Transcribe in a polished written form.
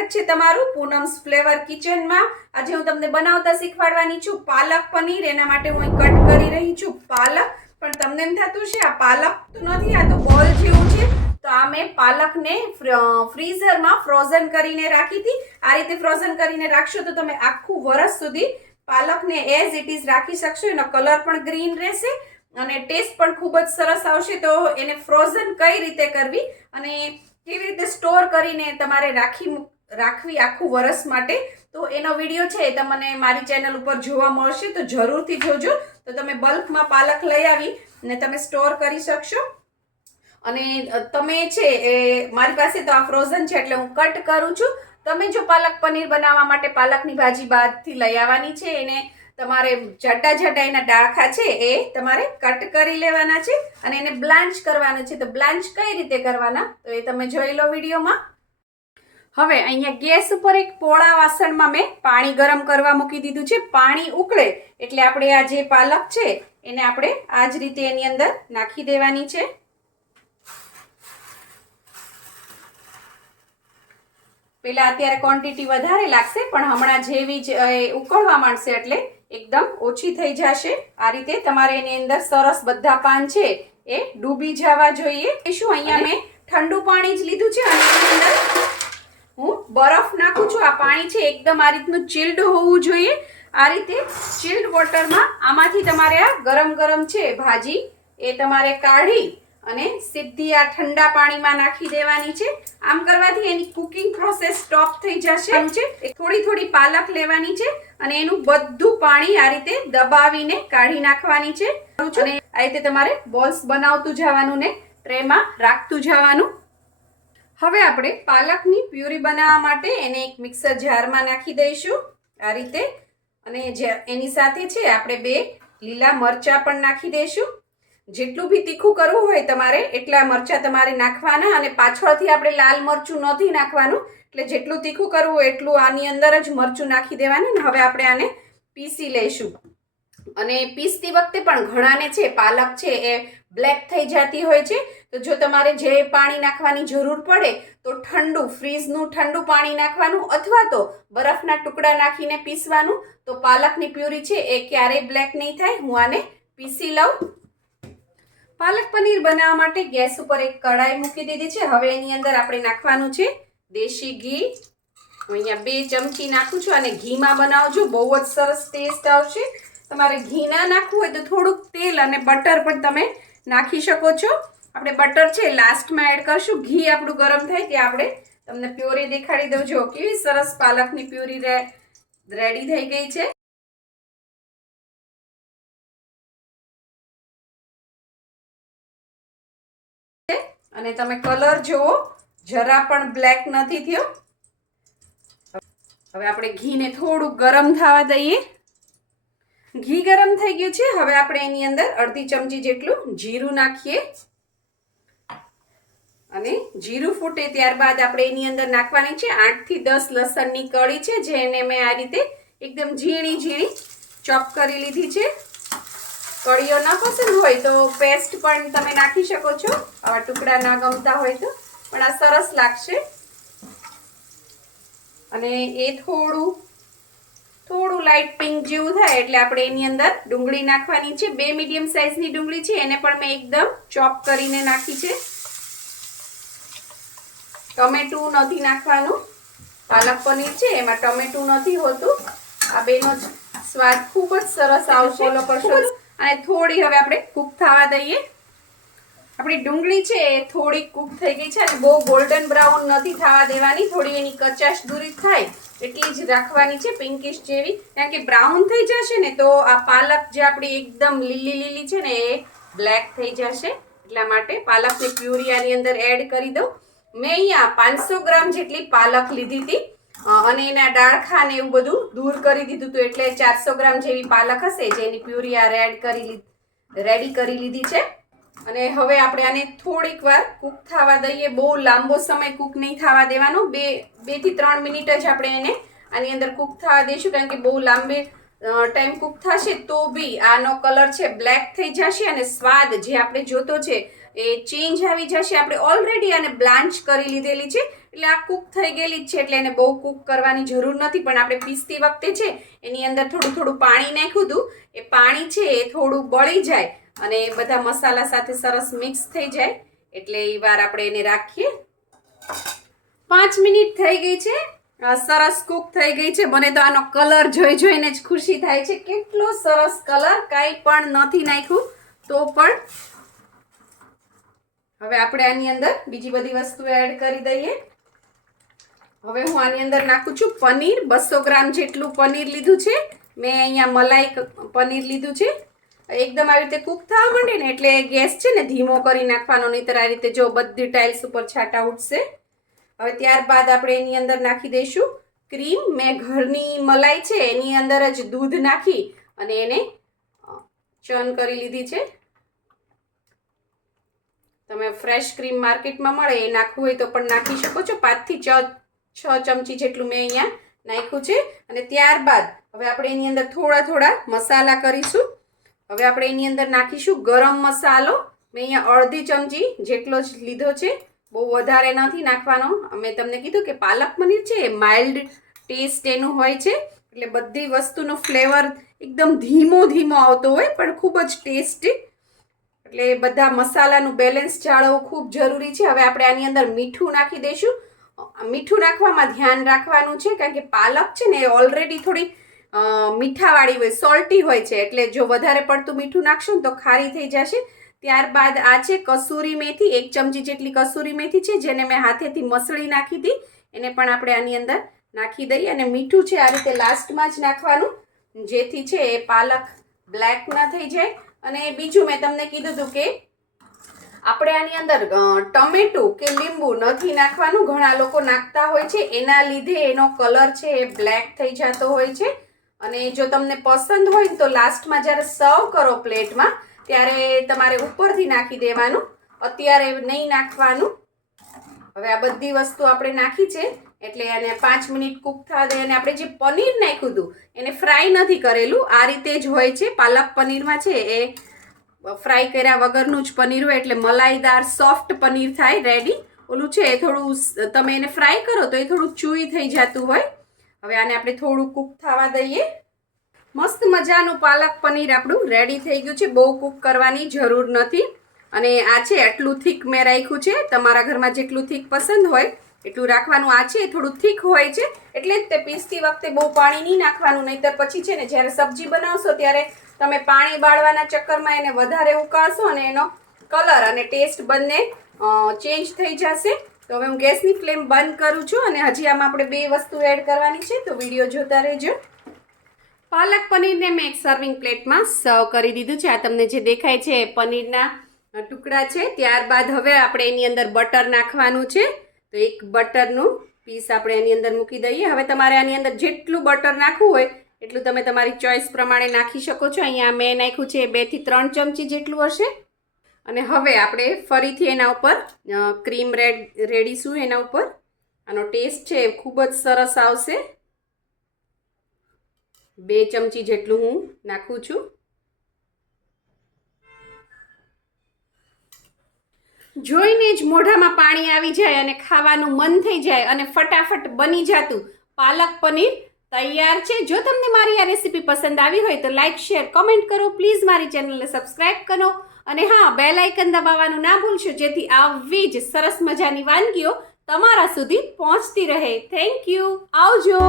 સ્વાગત છે તમારું પૂનમ્સ ફ્લેવર કિચનમાં। આજે હું તમને બનાવતા શીખવાડવાની છું પાલક પનીર। એના માટે હું કટ કરી રહી છું પાલક। પણ તમને એમ થતું છે આ પાલક તો નથી, આ તો બોલ જેવું છે। તો આ મેં પાલકને ફ્રીઝરમાં ફ્રોઝન કરીને રાખી હતી। આ રીતે ફ્રોઝન કરીને રાખશો તો તમે આખું વર્ષ સુધી પાલકને એઝ ઇટ ઇઝ રાખી શકશો। એનો કલર પણ ગ્રીન રહેશે અને ટેસ્ટ પણ ખૂબ જ સરસ આવશે। તો એને ફ્રોઝન કઈ રીતે કરવી અને કેવી રીતે સ્ટોર કરીને તમારે રાખવી આખું વર્ષ માટે, તો એનો વિડીયો છે એ તમને મારી ચેનલ ઉપર જોવા મળશે। તો જરૂરથી જોજો, તો તમે બલ્કમાં પાલક લઈ આવી ને તમે સ્ટોર કરી શકશો। અને તમે છે એ મારી પાસે તો આ ફ્રોઝન છે એટલે હું કટ કરું છું। તમે જો પાલક પનીર બનાવવા માટે પાલકની ભાજી બહારથી લઈ આવવાની છે, એને તમારે જાડા જાડા એના ડાળખા છે એ તમારે કટ કરી લેવાના છે અને એને બ્લાન્ચ કરવાના છે। તો બ્લાન્ચ કઈ રીતે કરવાના તો એ તમે જોઈ લો વિડીયોમાં। હવે અહીંયા ગેસ ઉપર એક પોળા વાસણમાં મેં પાણી ગરમ કરવા મૂકી દીધું છે। પાણી ઉકળે એટલે આપણે આ જે પાલક છે એને આપણે આ જ રીતે એની અંદર નાખી દેવાની છે। પેલા અત્યારે ક્વોન્ટિટી વધારે લાગશે પણ હમણાં જેવી જ ઉકળવા માંડશે એટલે એકદમ ઓછી થઈ જશે। આ રીતે તમારે એની અંદર સરસ બધા પાન છે એ ડૂબી જવા જોઈએ। શું અહીંયા મેં ઠંડુ પાણી જ લીધું છે અને એની અંદર હું બરફ નાખું છું। આ પાણી છે એકદમ આ રીતનું ચિલ્ડ હોવું જોઈએ। આ રીતે ચિલ્ડ વોટરમાં આમાંથી તમારે આ ગરમ ગરમ છે ભાજી એ તમારે કાઢી અને સીધી આ ઠંડા પાણીમાં નાખી દેવાની છે। આમ કરવાથી એની કુકિંગ પ્રોસેસ સ્ટોપ થઈ જશે। થોડી થોડી પાલક લેવાની છે અને એનું બધું પાણી આ રીતે દબાવીને કાઢી નાખવાની છે અને આ રીતે તમારે બોલ્સ બનાવતું જવાનું ને ટ્રેમાં રાખતું જવાનું। હવે આપણે પાલકની પ્યુરી બનાવવા માટે એને એક મિક્સર જારમાં નાખી દઈશું આ રીતે। અને એની સાથે છે આપણે 2 લીલા મરચાં પણ નાખી દઈશું। જેટલું બી તીખું કરવું હોય તમારે એટલા મરચાં તમારે નાખવાના અને પાછળથી આપણે લાલ મરચું નથી નાખવાનું, એટલે જેટલું તીખું કરવું હોય એટલું આની અંદર જ મરચું નાખી દેવાનું ને હવે આપણે આને પીસી લઈશું। અને પીસતી વખતે પણ ઘણાને છે પાલક છે એ બ્લેક થઈ જતી હોય છે, તો જો તમારે જે પાણી નાખવાની જરૂર પડે તો ઠંડુ ફ્રીઝનું ઠંડુ પાણી નાખવાનું અથવા તો બરફના ટુકડા નાખીને પીસવાનું। તો પાલકની પ્યુરી છે એ ક્યારેય બ્લેક નહીં થાય। હું આને પીસી લઉં। પાલક પનીર બનાવવા માટે ગેસ ઉપર એક કઢાઈ મૂકી દીધી છે। હવે એની અંદર આપણે નાખવાનું છે દેશી ઘી। હું અહીંયા 2 ચમચી નાખું છું અને ઘીમાં બનાવજો, બહુ જ સરસ ટેસ્ટ આવશે। તમારે ઘી ના નાખવું હોય તો થોડુંક તેલ અને બટર પણ તમે નાખી શકો છો। આપણે બટર છે લાસ્ટમાં એડ કરશું। ઘી આપણું ગરમ થાય ત્યાં આપણે તમને પ્યુરી દેખાડી દઉં। જો કેવી સરસ પાલકની પ્યુરી રેડી થઈ ગઈ છે। અને તમે કલર જુઓ, જરા પણ બ્લેક નથી થયો। હવે આપણે ઘીને થોડું ગરમ થવા દઈએ। ઘી ગરમ થઈ ગયું છે। હવે આપણે એની અંદર અડધી ચમચી જેટલું જીરું નાખીએ અને જીરું ફૂટે ત્યારબાદ આપણે એની અંદર નાખવાની છે 8 થી 10 લસણની કળી છે, જેને મેં આ રીતે એકદમ ઝીણી ઝીણી ચોપ કરી લીધી છે। કળીઓ ન પસંદ હોય તો પેસ્ટ પણ તમે નાખી શકો છો, આવા ટુકડા ના ગમતા હોય તો, પણ આ સરસ લાગશે। અને એ થોડું લાઇટ પિંક જેવું થાય એટલે આપણે એની અંદર ડુંગળી નાખવાની છે। 2 મીડિયમ સાઇઝની ડુંગળી છે, એને પણ મેં એકદમ ચોપ કરીને નાખી છે। ટમેટું નથી નાખવાનું, પાલક પનીર છે એમાં ટમેટું નથી હોતું। આ બેનો સ્વાદ ખૂબ જ સરસ આવશે, ફોલો કરશો। અને થોડી હવે આપણે કૂક થવા દઈએ। આપણી ડુંગળી છે એ થોડી કૂક થઈ ગઈ છે અને બહુ ગોલ્ડન બ્રાઉન નથી થવા દેવાની, થોડી એની કચાશ દૂરી થાય એટલી જ રાખવાની છે, પિંકિશ જેવી। કારણ કે બ્રાઉન થઈ જશે ને તો આ પાલક જે આપણી એકદમ લીલી લીલી છે ને એ બ્લેક થઈ જશે। એટલા માટે પાલકની પ્યુરી આની અંદર એડ કરી દઉં। મેં અહીંયા 500 ગ્રામ જેટલી પાલક લીધી હતી અને એના ડાળખા ને એવું બધું દૂર કરી દીધું હતું, એટલે 400 ગ્રામ જેવી પાલક હશે જેની પ્યુરી આ રેડી કરી લીધી છે। અને હવે આપણે આને થોડીક વાર કૂક થવા દઈએ। બહુ લાંબો સમય કૂક નહીં થવા દેવાનો, 2 થી 3 મિનિટ જ આપણે એને આની અંદર કૂક થવા દઈશું। કારણ કે બહુ લાંબે ટાઈમ કૂક થશે તો બી આનો કલર છે બ્લેક થઈ જશે અને સ્વાદ જે આપણે જોતો છે એ ચેન્જ આવી જશે। આપણે ઓલરેડી આને બ્લાન્ચ કરી લીધેલી છે, એટલે આ કૂક થઈ ગયેલી જ છે, એટલે એને બહુ કૂક કરવાની જરૂર નથી. પણ આપણે પીસતી વખતે છે એની અંદર થોડું પાણી નાખ્યું હતું. એ પાણી છે એ થોડું બળી જાય અને બધા મસાલા સાથે સરસ મિક્સ થઈ જાય, એટલે એ વાર આપણે એને રાખીએ. 5 મિનિટ થઈ ગઈ છે, સરસ કૂક થઈ ગઈ છે. મને તો આનો કલર જોઈને જ ખુશી થાય છે. કેટલો સરસ કલર, કાંઈ પણ નથી નાખ્યું તો પણ. હવે આપણે આની અંદર બીજી બધી વસ્તુ એડ કરી દઈએ. હવે હું આની અંદર નાખું છું પનીર. 200 ગ્રામ જેટલું પનીર લીધું છે મેં. અહીંયા મલાઈ પનીર લીધું છે. એકદમ આવી રીતે કૂક થવા માંડે ને એટલે ગેસ છે ને ધીમો કરી નાખવાનો, નહીંતર આ રીતે જો બધી ટાઇલ્સ ઉપર છાંટા ઉઠશે. હવે ત્યારબાદ આપણે એની અંદર નાખી દઈશું ક્રીમ. મેં ઘરની મલાઈ છે એની અંદર જ દૂધ નાખી અને એને ચર્ન કરી લીધી છે. તમે ફ્રેશ ક્રીમ માર્કેટમાં મળે એ નાખવું હોય તો પણ નાખી શકો છો. 5 થી 6 ચમચી જેટલું મેં અહીંયા નાખ્યું છે. અને ત્યારબાદ હવે આપણે એની અંદર થોડા મસાલા કરીશું. હવે આપણે એની અંદર નાખીશું ગરમ મસાલો. મેં અહીંયા અડધી ચમચી જેટલો જ લીધો છે, બહુ વધારે નથી નાખવાનો. મેં તમને કીધું કે પાલક પનીર છે એ માઇલ્ડ ટેસ્ટ એનું હોય છે, એટલે બધી વસ્તુનો ફ્લેવર એકદમ ધીમો આવતો હોય પણ ખૂબ જ ટેસ્ટી. એટલે બધા મસાલાનું બેલેન્સ જાળવવું ખૂબ જરૂરી છે. હવે આપણે આની અંદર મીઠું નાખી દઈશું. મીઠું નાખવામાં ધ્યાન રાખવાનું છે, કારણ કે પાલક છે ને એ ઓલરેડી થોડી મીઠાવાળી હોય, સોલ્ટી હોય છે, એટલે જો વધારે પડતું મીઠું નાખશો ને તો ખારી થઈ જશે. ત્યારબાદ આ છે કસૂરી મેથી. 1 ચમચી જેટલી કસૂરી મેથી છે, જેને મેં હાથેથી મસળી નાખી હતી. એને પણ આપણે આની અંદર નાખી દઈએ. અને મીઠું છે આ રીતે લાસ્ટમાં જ નાખવાનું, જેથી છે એ પાલક બ્લેક ના થઈ જાય. અને બીજું મેં તમને કીધું હતું કે આપણે આની અંદર ટમેટું કે લીંબુ નથી નાખવાનું. ઘણા લોકો નાખતા હોય છે, એના લીધે એનો કલર છે એ બ્લેક થઈ જતો હોય છે. અને જો તમને પસંદ હોય તો લાસ્ટમાં જ્યારે સર્વ કરો પ્લેટમાં ત્યારે તમારે ઉપરથી નાખી દેવાનું, અત્યારે નહીં નાખવાનું. હવે આ બધી વસ્તુ આપણે નાખી છે એટલે આને 5 મિનિટ કૂક થવા દે. અને આપણે જે પનીર નાખ્યું હતું એને ફ્રાય નથી કરેલું, આ રીતે જ હોય છે. પાલક પનીરમાં છે એ ફ્રાય કર્યા વગરનું જ પનીર હોય, એટલે મલાઈદાર સોફ્ટ પનીર થાય રેડી. ઓલું છે એ થોડું તમે એને ફ્રાય કરો તો એ થોડું ચૂઈ થઈ જતું હોય. હવે આને આપણે થોડું કૂક થવા દઈએ. મસ્ત મજાનું પાલક પનીર આપણું રેડી થઈ ગયું છે. બહુ કૂક કરવાની જરૂર નથી. અને આ છે આટલું થીક મેં રાખ્યું છે. તમારા ઘરમાં જેટલું થીક પસંદ હોય એટલું રાખવાનું. આ છે થોડું થીક હોય છે, એટલે જ તે પીસતી વખતે બહુ પાણી નહીં નાખવાનું, નહીંતર પછી છે ને જ્યારે સબ્જી બનાવશો ત્યારે તમે પાણી બાળવાના ચક્કરમાં એને વધારે ઉકાળશો અને એનો કલર અને ટેસ્ટ બંને ચેન્જ થઈ જશે. તો હવે હું ગેસની ફ્લેમ બંધ કરું છું અને હજી આમાં આપણે 2 વસ્તુ એડ કરવાની છે, તો વિડીયો જોતા રહેજો. પાલક પનીરને મેં એક સર્વિંગ પ્લેટમાં સર્વ કરી દીધું છે. આ તમને જે દેખાય છે પનીરના ટુકડા છે. ત્યારબાદ હવે આપણે એની અંદર બટર નાખવાનું છે, તો એક બટરનું પીસ આપણે એની અંદર મૂકી દઈએ. હવે તમારે આની અંદર જેટલું બટર નાખવું હોય એટલું તમે તમારી ચોઈસ પ્રમાણે નાખી શકો છો. અહીંયા મેં નાખ્યું છે 2 થી 3 ચમચી જેટલું હશે. અને હવે આપણે ફરીથી એના ઉપર ક્રીમ રેડીશું. એના ઉપર આનો ટેસ્ટ છે ખૂબ જ સરસ આવશે. 2 ચમચી જેટલું હું નાખું છું. જોઈને જ મોઢામાં પાણી આવી જાય અને ખાવાનું મન થઈ જાય અને ફટાફટ બની જતું પાલક પનીર તૈયાર છે. જો તમને મારી આ રેસીપી પસંદ આવી હોય તો લાઈક, શેર, કમેન્ટ કરો. પ્લીઝ મારી ચેનલને સબસ્ક્રાઈબ કરો અને હા, બેલ આઇકન દબાવવાનું ના ભૂલશો, જેથી આવી જ સરસ મજાની વાનગીઓ તમારા સુધી પહોંચતી રહે. Thank you. આવજો.